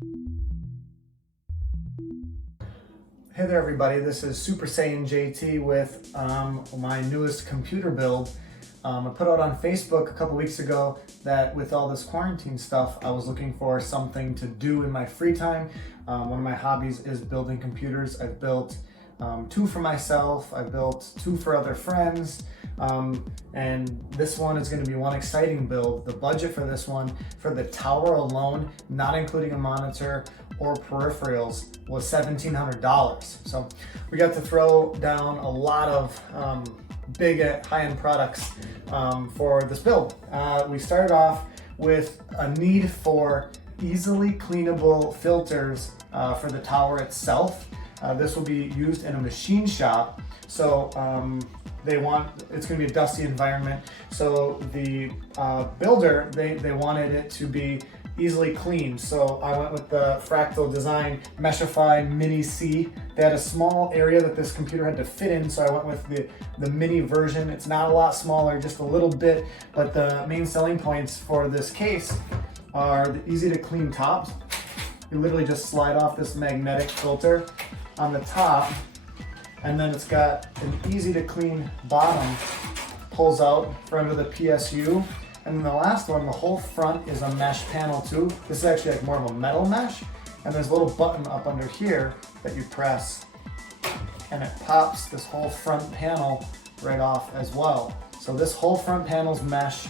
Hey there everybody, this is Super Saiyan JT with my newest computer build. I put out on Facebook a couple weeks ago that with all this quarantine stuff, I was looking for something to do in my free time. One of my hobbies is building computers. I've built 2 for myself, I've built 2 for other friends, and this one is going to be one exciting build. The budget for this one, for the tower alone, not including a monitor or peripherals, was $1,700. So we got to throw down a lot of big high-end products for this build. We started off with a need for easily cleanable filters for the tower itself. This will be used in a machine shop, so it's going to be a dusty environment. So the builder, they wanted it to be easily cleaned. So I went with the Fractal design Meshify Mini C. They had a small area that this computer had to fit in, so I went with the mini version. It's not a lot smaller, just a little bit, but the main selling points for this case are the easy to clean tops. You literally just slide off this magnetic filter on the top, and then it's got an easy to clean bottom, pulls out for under the PSU. And then the last one, the whole front is a mesh panel too. This is actually like more of a metal mesh, and there's a little button up under here that you press, and it pops this whole front panel right off as well. So this whole front panel is mesh,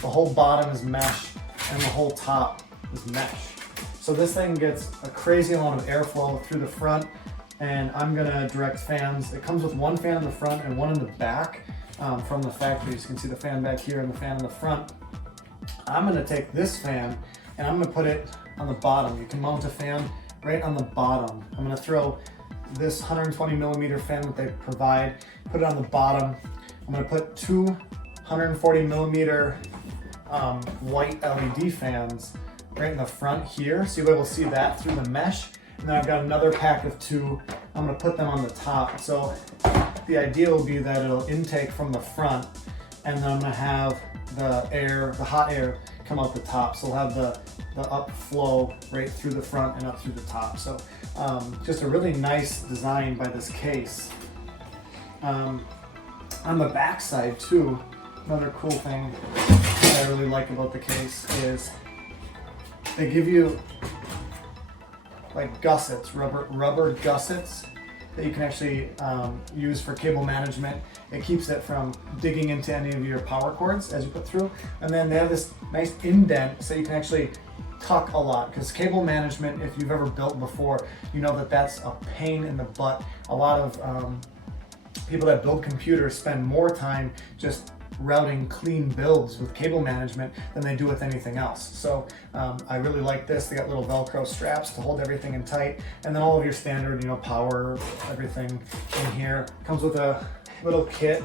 the whole bottom is mesh, and the whole top is mesh. So this thing gets a crazy amount of airflow through the front, and I'm gonna direct fans. It comes with 1 fan in the front and 1 in the back. From the factory. So you can see the fan back here and the fan in the front. I'm going to take this fan and I'm going to put it on the bottom. You can mount a fan right on the bottom. I'm going to throw this 120 millimeter fan that they provide, put it on the bottom. I'm going to put 2 140 millimeter white LED fans right in the front here, so you'll be able to see that through the mesh. And then I've got another pack of 2. I'm going to put them on the top. So the idea will be that it'll intake from the front, and then I'm going to have the hot air come out the top. So we'll have the upflow right through the front and up through the top. So just a really nice design by this case. On the back side too, another cool thing that I really like about the case is they give you like gussets, rubber gussets that you can actually use for cable management. It keeps it from digging into any of your power cords as you put through. And then they have this nice indent so you can actually tuck a lot, because cable management, if you've ever built before, you know that that's a pain in the butt. A lot of people that build computers spend more time just routing clean builds with cable management than they do with anything else. So I really like this. They got little Velcro straps to hold everything in tight, and then all of your standard, power, everything in here. Comes with a little kit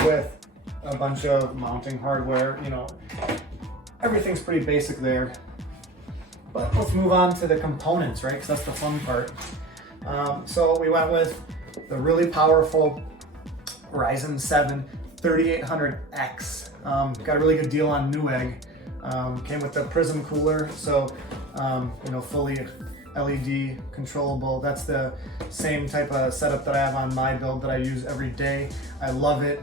with a bunch of mounting hardware. Everything's pretty basic there. But let's move on to the components, right? Because that's the fun part. So we went with the really powerful Ryzen 7 3800X. Got a really good deal on Newegg. Came with the Prism cooler, so fully LED controllable. That's the same type of setup that I have on my build that I use every day. I love it.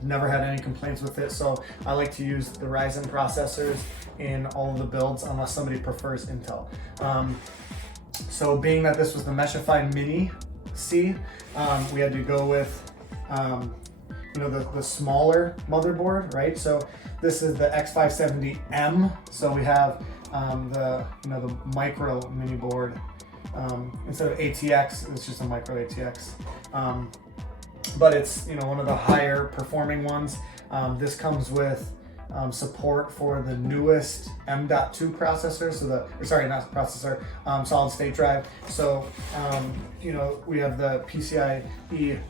Never had any complaints with it, so I like to use the Ryzen processors in all of the builds unless somebody prefers Intel. So being that this was the Meshify Mini C, we had to go with the smaller motherboard, right? So this is the X570M. So we have the micro mini board. Instead of ATX, it's just a micro ATX. But it's one of the higher performing ones. This comes with support for the newest M.2 processor. So solid state drive. So we have the PCIe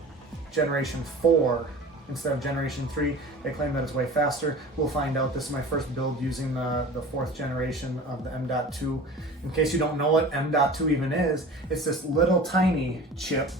Generation 4 instead of Generation 3. They claim that it's way faster. We'll find out. This is my first build using the 4th generation of the M.2. In case you don't know what M.2 even is, it's this little tiny chip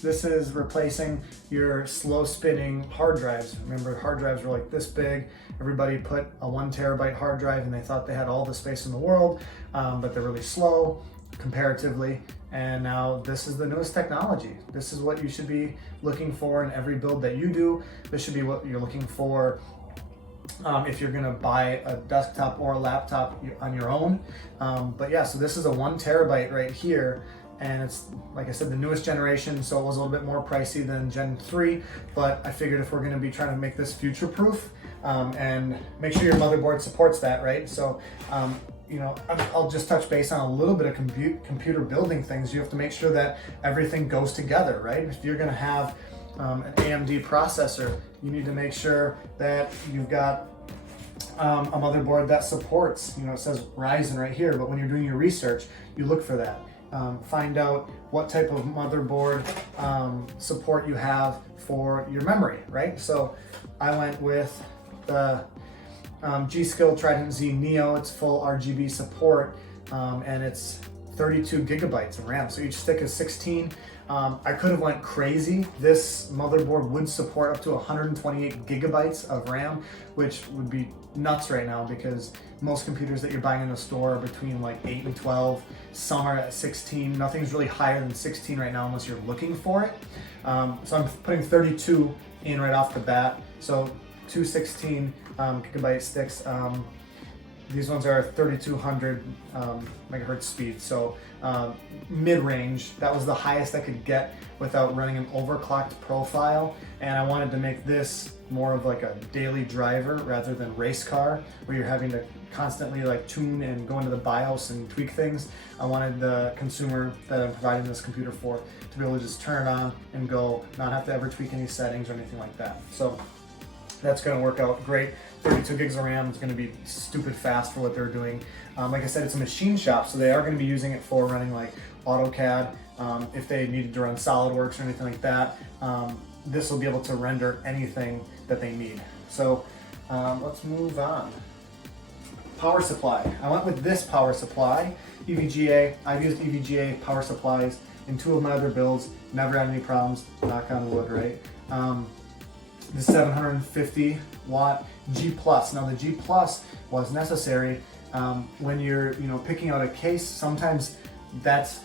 This is replacing your slow spinning hard drives. Remember, hard drives were like this big. Everybody put a 1 terabyte hard drive and they thought they had all the space in the world, but they're really slow comparatively. And now this is the newest technology. This is what you should be looking for in every build that you do. This should be what you're looking for if you're gonna buy a desktop or a laptop on your own. But yeah, so this is a 1 terabyte right here. And it's, like I said, the newest generation, so it was a little bit more pricey than Gen 3, but I figured if we're gonna be trying to make this future-proof, and make sure your motherboard supports that, right? So, you know, I'll just touch base on a little bit of computer building things. You have to make sure that everything goes together, right? If you're gonna have an AMD processor, you need to make sure that you've got a motherboard that supports, you know, it says Ryzen right here, but when you're doing your research, you look for that. Find out what type of motherboard support you have for your memory, right? So I went with the G.SKILL Trident Z Neo. It's full RGB support, and it's 32 gigabytes of RAM. So each stick is 16. I could have went crazy. This motherboard would support up to 128 gigabytes of RAM, which would be nuts right now because most computers that you're buying in the store are between like 8 and 12. Some are at 16. Nothing's really higher than 16 right now unless you're looking for it. So I'm putting 32 in right off the bat. So two 16 gigabyte sticks. These ones are 3200 megahertz speed, so mid-range. That was the highest I could get without running an overclocked profile, and I wanted to make this more of like a daily driver rather than race car, where you're having to constantly like tune and go into the BIOS and tweak things. I wanted the consumer that I'm providing this computer for to be able to just turn it on and go, not have to ever tweak any settings or anything like that. So that's going to work out great. 32 gigs of RAM is going to be stupid fast for what they're doing. Like I said, it's a machine shop, so they are going to be using it for running like AutoCAD. If they needed to run SolidWorks or anything like that, this will be able to render anything that they need. So let's move on. Power supply. I went with this power supply, EVGA. I've used EVGA power supplies in 2 of my other builds. Never had any problems, knock on wood, right? The 750 watt G+. Now the G+ was necessary when you're picking out a case. Sometimes that's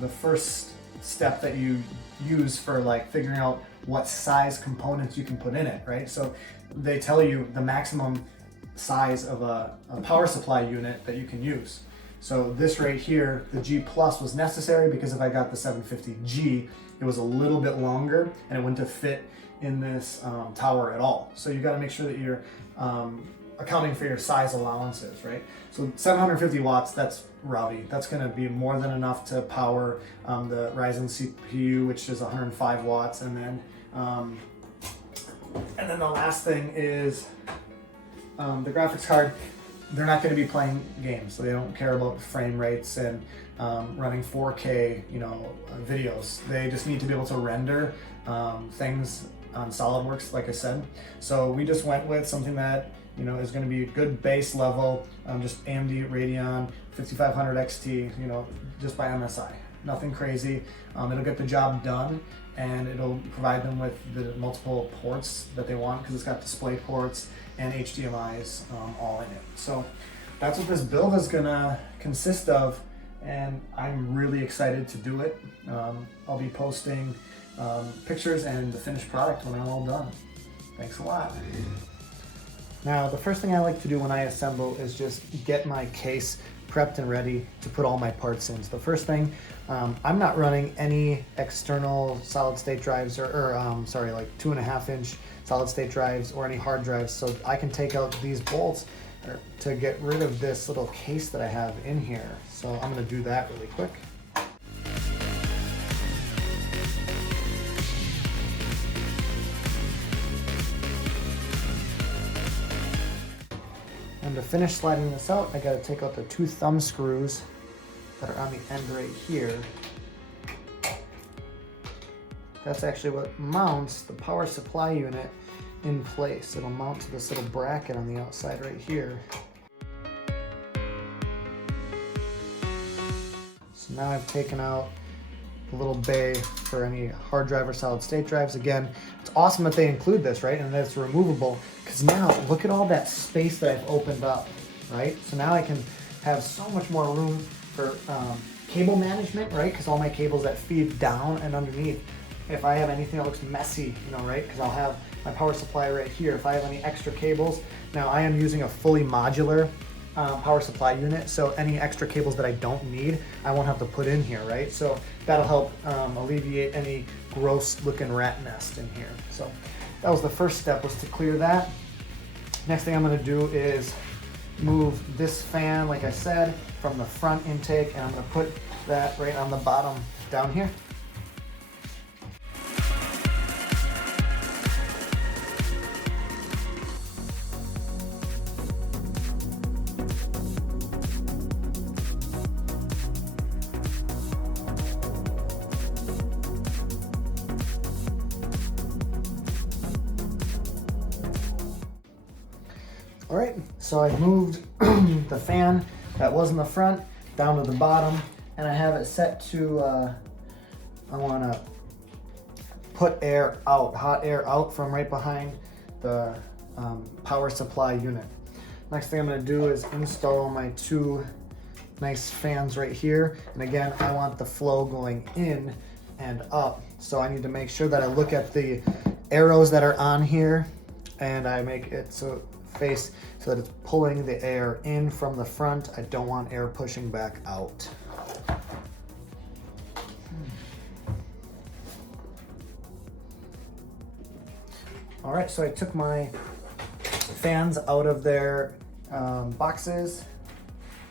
the first step that you use for like figuring out what size components you can put in it, right? So they tell you the maximum size of a power supply unit that you can use. So this right here, the G+ was necessary because if I got the 750G, it was a little bit longer and it wouldn't have fit in this tower at all. So you got to make sure that you're accounting for your size allowances, right? So 750 watts, that's rowdy. That's going to be more than enough to power the Ryzen CPU, which is 105 watts, and then the last thing is the graphics card. They're not going to be playing games, so they don't care about frame rates and running 4K, videos. They just need to be able to render things on SolidWorks, like I said. So we just went with something that is going to be a good base level, just AMD Radeon 5500 XT, just by MSI. Nothing crazy. It'll get the job done, and it'll provide them with the multiple ports that they want because it's got display ports and HDMIs all in it. So that's what this build is gonna consist of, and I'm really excited to do it. I'll be posting pictures and the finished product when I'm all done. Thanks a lot. Now, the first thing I like to do when I assemble is just get my case prepped and ready to put all my parts in. So the first thing, I'm not running any external solid state drives like 2.5 inch solid state drives or any hard drives, so I can take out these bolts to get rid of this little case that I have in here. So I'm gonna do that really quick. And to finish sliding this out, I gotta take out the 2 thumb screws that are on the end right here. That's actually what mounts the power supply unit in place. It'll mount to this little bracket on the outside right here. So now I've taken out a little bay for any hard drive or solid state drives. Again, it's awesome that they include this, right? And that it's removable, because now look at all that space that I've opened up, right? So now I can have so much more room for cable management, right? Because all my cables that feed down and underneath, if I have anything that looks messy, you know, right? Because I'll have my power supply right here. If I have any extra cables, now I am using a fully modular power supply unit, so any extra cables that I don't need, I won't have to put in here, right? So that'll help alleviate any gross looking rat nest in here. So that was the first step, was to clear that. Next thing I'm gonna do is move this fan, like I said, from the front intake, and I'm gonna put that right on the bottom down here. All right, so I moved the fan that was in the front down to the bottom, and I have it set to, I wanna put air out, hot air out from right behind the power supply unit. Next thing I'm gonna do is install my two nice fans right here. And again, I want the flow going in and up. So I need to make sure that I look at the arrows that are on here, and I make it so face so that it's pulling the air in from the front. I don't want air pushing back out. All right, so I took my fans out of their boxes,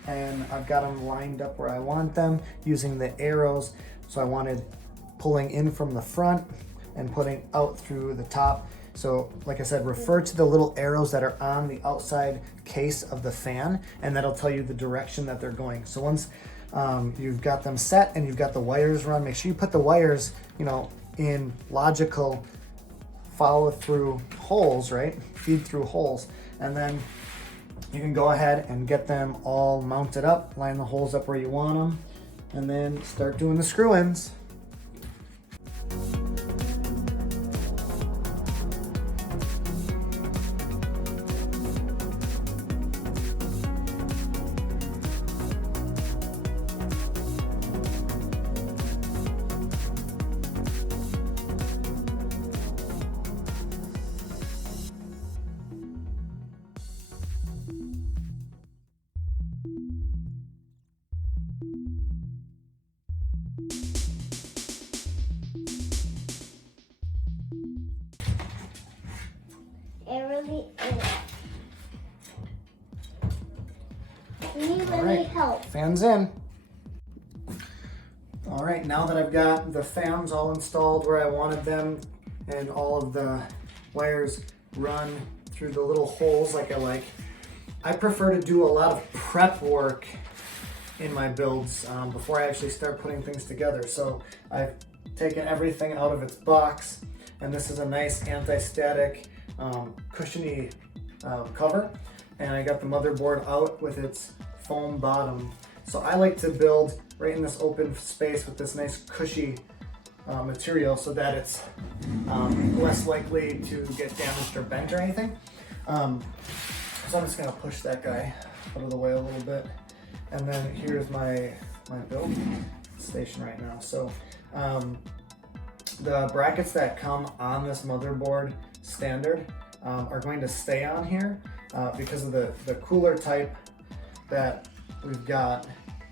and I've got them lined up where I want them using the arrows. So I wanted pulling in from the front and putting out through the top. So like I said, refer to the little arrows that are on the outside case of the fan, and that'll tell you the direction that they're going. So once you've got them set and you've got the wires run, make sure you put the wires, you know, in logical follow through holes, right? Feed through holes. And then you can go ahead and get them all mounted up, line the holes up where you want them, and then start doing the screw-ins. All right, help. Fans in. All right, now that I've got the fans all installed where I wanted them and all of the wires run through the little holes like I prefer to do a lot of prep work in my builds before I actually start putting things together. So I've taken everything out of its box, and this is a nice anti-static cushiony cover, and I got the motherboard out with its foam bottom. So I like to build right in this open space with this nice cushy material so that it's less likely to get damaged or bent or anything. So I'm just gonna push that guy out of the way a little bit. And then here's my build station right now. So the brackets that come on this motherboard standard are going to stay on here because of the cooler type that we've got.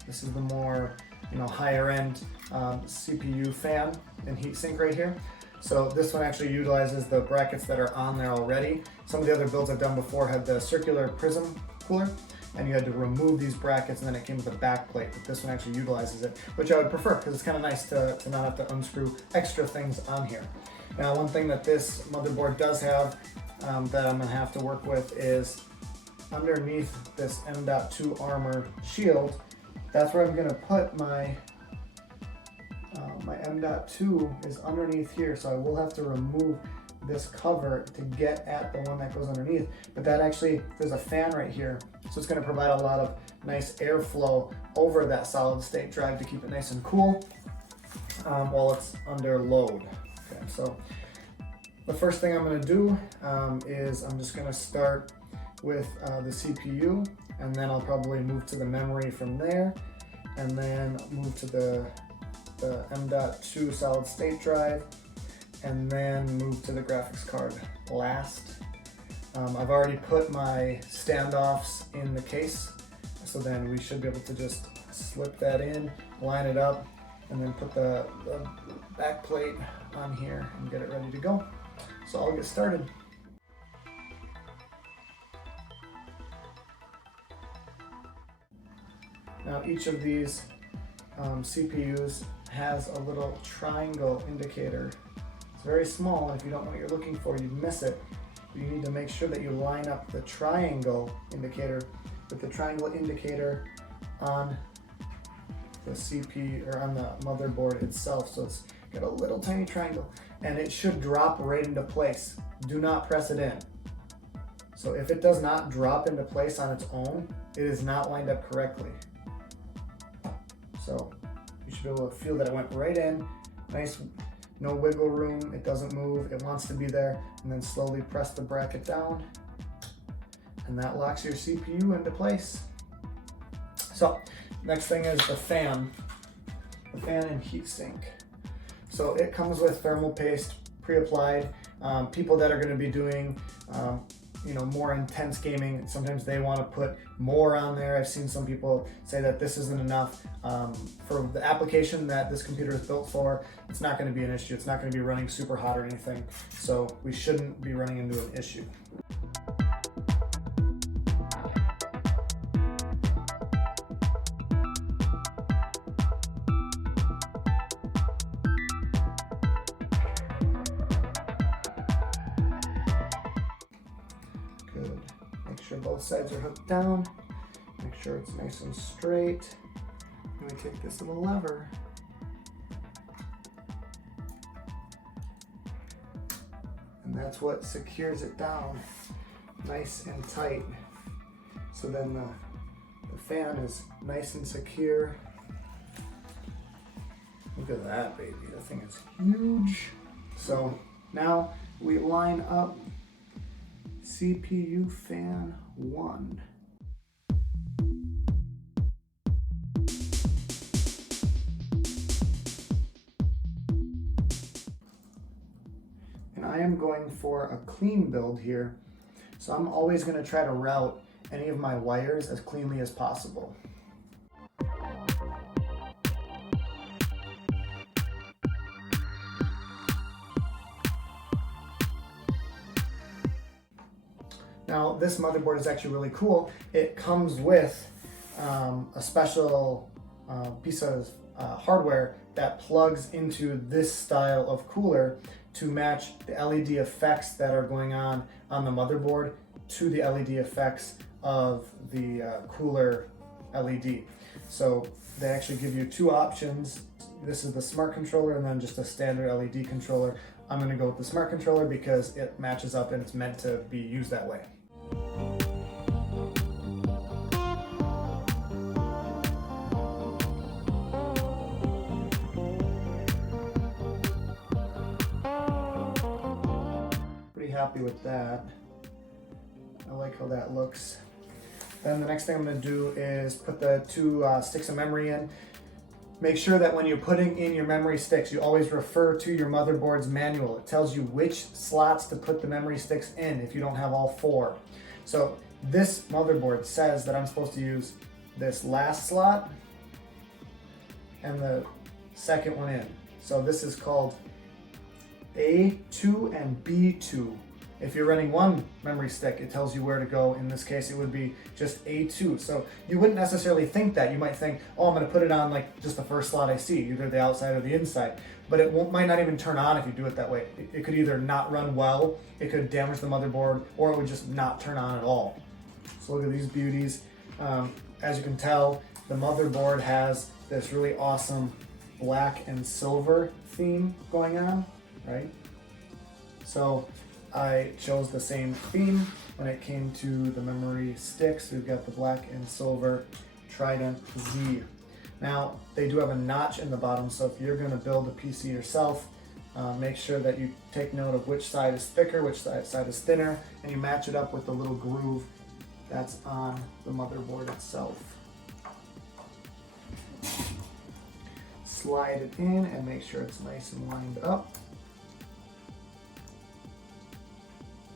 This is the more, you know, higher end CPU fan and heatsink right here. So this one actually utilizes the brackets that are on there already. Some of the other builds I've done before had the circular prism cooler, and you had to remove these brackets, and then it came with a back plate. But this one actually utilizes it, which I would prefer because it's kind of nice to not have to unscrew extra things on here. Now, one thing that this motherboard does have that I'm gonna have to work with is underneath this M.2 armor shield. That's where I'm gonna put my my M.2 is underneath here, so I will have to remove this cover to get at the one that goes underneath. But that actually, there's a fan right here, so it's going to provide a lot of nice airflow over that solid state drive to keep it nice and cool. while it's under load. Okay, so the first thing I'm going to do is I'm just going to start with the CPU, and then I'll probably move to the memory from there, and then move to the M.2 solid state drive, and then move to the graphics card last. I've already put my standoffs in the case, so then we should be able to just slip that in, line it up, and then put the back plate on here and get it ready to go. So I'll get started. Now each of these CPUs has a little triangle indicator. It's very small, and if you don't know what you're looking for, you miss it. You need to make sure that you line up the triangle indicator with the triangle indicator on the CPU or on the motherboard itself. So it's got a little tiny triangle, and it should drop right into place. Do not press it in. So if it does not drop into place on its own, it is not lined up correctly. So you should be able to feel that it went right in. Nice, no wiggle room, it doesn't move, it wants to be there, and then slowly press the bracket down, and that locks your CPU into place. So next thing is the fan and heatsink. So it comes with thermal paste pre-applied. People that are going to be doing more intense gaming, sometimes they want to put more on there. I've seen some people say that this isn't enough. For the application that this computer is built for, it's not going to be an issue. It's not going to be running super hot or anything, so we shouldn't be running into an issue. Good. Make sure both sides are hooked down. Make sure it's nice and straight. And we take this little lever. And that's what secures it down nice and tight. So then the fan is nice and secure. Look at that, baby. That thing is huge. So now we line up CPU fan 1. And I am going for a clean build here. So I'm always going to try to route any of my wires as cleanly as possible. Now this motherboard is actually really cool. It comes with a special piece of hardware that plugs into this style of cooler to match the LED effects that are going on the motherboard to the LED effects of the cooler LED. So they actually give you two options. This is the smart controller and then just a standard LED controller. I'm going to go with the smart controller because it matches up and it's meant to be used that way. Pretty happy with that. I like how that looks. Then the next thing I'm going to do is put the two sticks of memory in. Make sure that when you're putting in your memory sticks, you always refer to your motherboard's manual. It tells you which slots to put the memory sticks in if you don't have all 4. So this motherboard says that I'm supposed to use this last slot and the second one in. So this is called A2 and B2. If you're running one memory stick, it tells you where to go. In this case, it would be just A2. So you wouldn't necessarily think that. You might think, oh, I'm going to put it on like just the first slot I see, either the outside or the inside. But it might not even turn on if you do it that way. It could either not run well, it could damage the motherboard, or it would just not turn on at all. So look at these beauties. As you can tell, the motherboard has this really awesome black and silver theme going on, right? So I chose the same theme when it came to the memory sticks. We've got the black and silver Trident Z. Now, they do have a notch in the bottom, so if you're going to build a PC yourself, make sure that you take note of which side is thicker, which side is thinner, and you match it up with the little groove that's on the motherboard itself. Slide it in and make sure it's nice and lined up.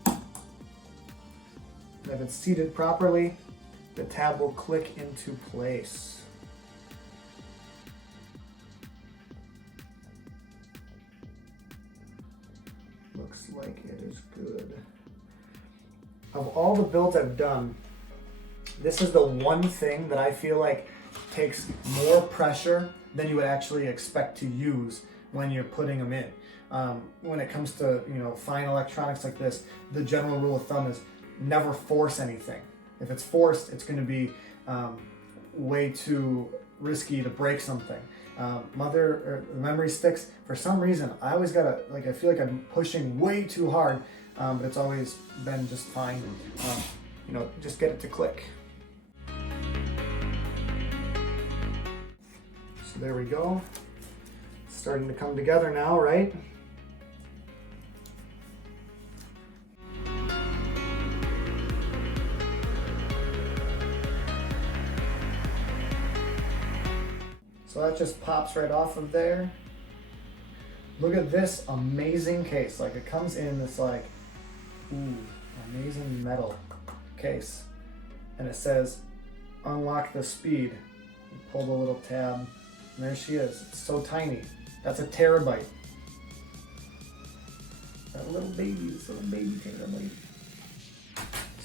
And if it's seated properly, the tab will click into place. Looks like it is good. Of all the builds I've done, this is the one thing that I feel like takes more pressure than you would actually expect to use when you're putting them in. When it comes to fine electronics like this, the general rule of thumb is never force anything. If it's forced, it's going to be way too risky to break something. Memory sticks, for some reason, I always gotta, I feel like I'm pushing way too hard, but it's always been just fine. Just get it to click. So there we go. It's starting to come together now, right? So that just pops right off of there. Look at this amazing case. It comes in this amazing metal case. And it says, unlock the speed. You pull the little tab, and there she is. It's so tiny. That's a terabyte. That little baby terabyte.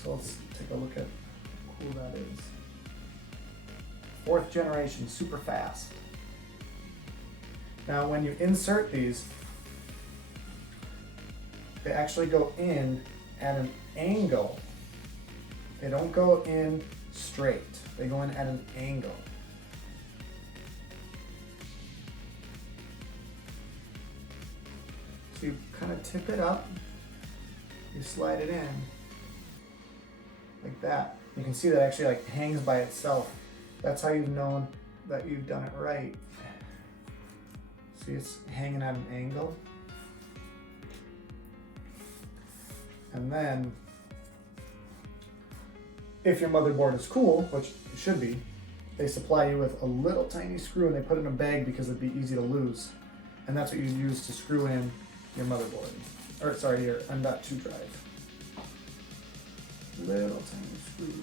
So let's take a look at how cool that is. 4th generation, super fast. Now when you insert these, they actually go in at an angle. They don't go in straight. They go in at an angle. So you kind of tip it up, you slide it in like that. You can see that actually hangs by itself. That's how you've known that you've done it right. See, it's hanging at an angle. And then, if your motherboard is cool, which it should be, they supply you with a little tiny screw and they put it in a bag because it'd be easy to lose. And that's what you use to screw in your motherboard. Or sorry, your M.2 drive. Little tiny screw.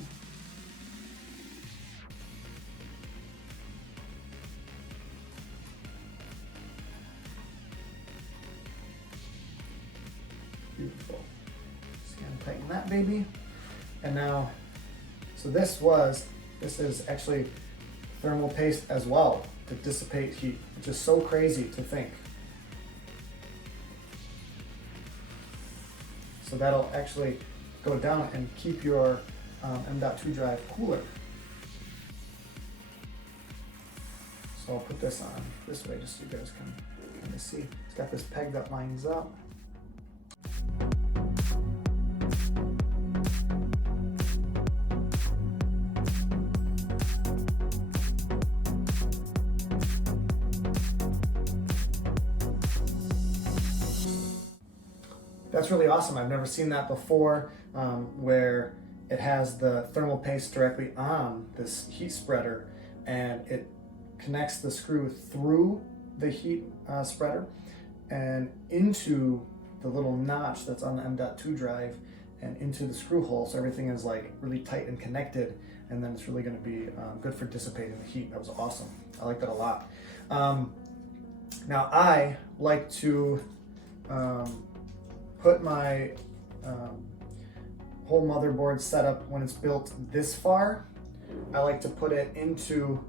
Beautiful. Just gonna tighten that baby. And now, so this is actually thermal paste as well to dissipate heat, which is so crazy to think. So that'll actually go down and keep your M.2 drive cooler. So I'll put this on this way just so you guys can kind of see. It's got this peg that lines up. That's really awesome. I've never seen that before, where it has the thermal paste directly on this heat spreader and it connects the screw through the heat spreader and into the little notch that's on the M.2 drive and into the screw hole, so everything is really tight and connected, and then it's really going to be good for dissipating the heat. That was awesome. I like that a lot. Now I like to put my whole motherboard setup when it's built this far. I like to put it into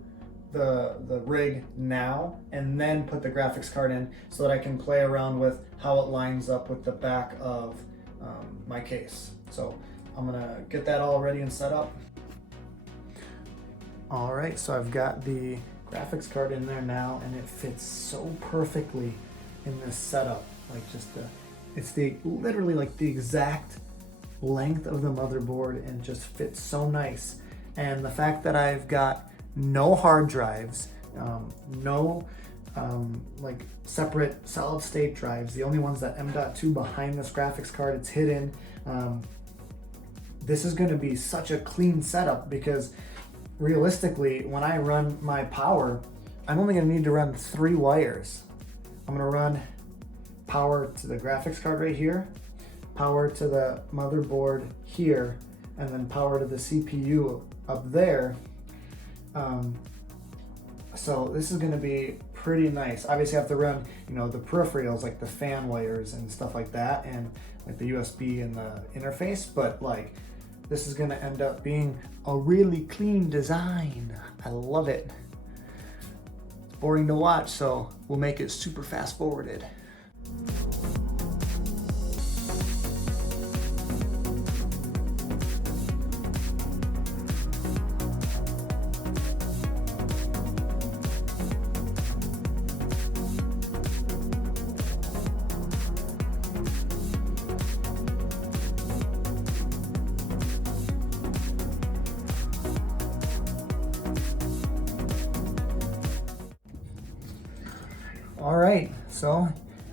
the rig now and then put the graphics card in so that I can play around with how it lines up with the back of my case. So I'm gonna get that all ready and set up. All right, so I've got the graphics card in there now and it fits so perfectly in this setup. It's literally the exact length of the motherboard and just fits so nice. And the fact that I've got no hard drives, no like separate solid state drives. The only one's that M.2 behind this graphics card. It's hidden. This is going to be such a clean setup because realistically, when I run my power, I'm only going to need to run 3 wires. I'm going to run power to the graphics card right here, power to the motherboard here, and then power to the CPU up there. So this is going to be pretty nice. Obviously I have to run, you know, the peripherals like the fan wires and stuff like that, and like the USB and the interface, but like this is going to end up being a really clean design. I love it. It's boring to watch, so we'll make it super fast forwarded. All right, so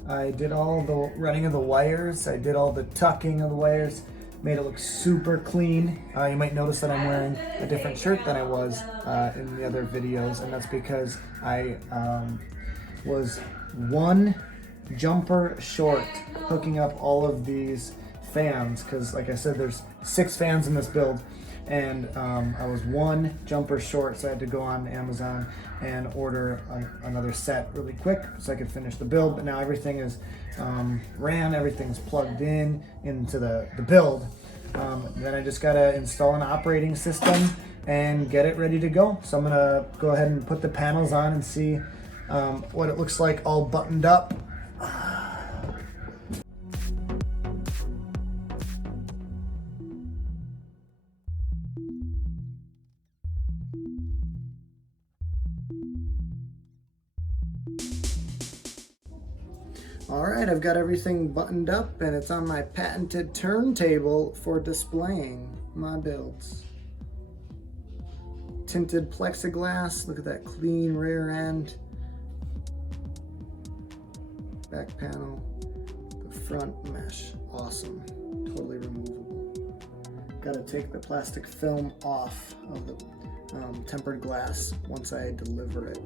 I did all the running of the wires. I did all the tucking of the wires, made it look super clean. You might notice that I'm wearing a different shirt than I was in the other videos, and that's because I was 1 jumper short hooking up all of these fans, because like I said, there's 6 fans in this build, and I was 1 jumper short, so I had to go on Amazon and order another set really quick so I could finish the build. But now everything is ran, everything's plugged into the build. Then I just gotta install an operating system and get it ready to go. So I'm gonna go ahead and put the panels on and see what it looks like all buttoned up. All right, I've got everything buttoned up and it's on my patented turntable for displaying my builds. Tinted plexiglass, look at that clean rear end. Back panel, the front mesh, awesome, totally removable. Gotta take the plastic film off of the tempered glass once I deliver it.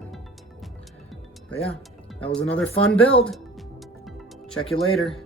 But yeah, that was another fun build. Check you later.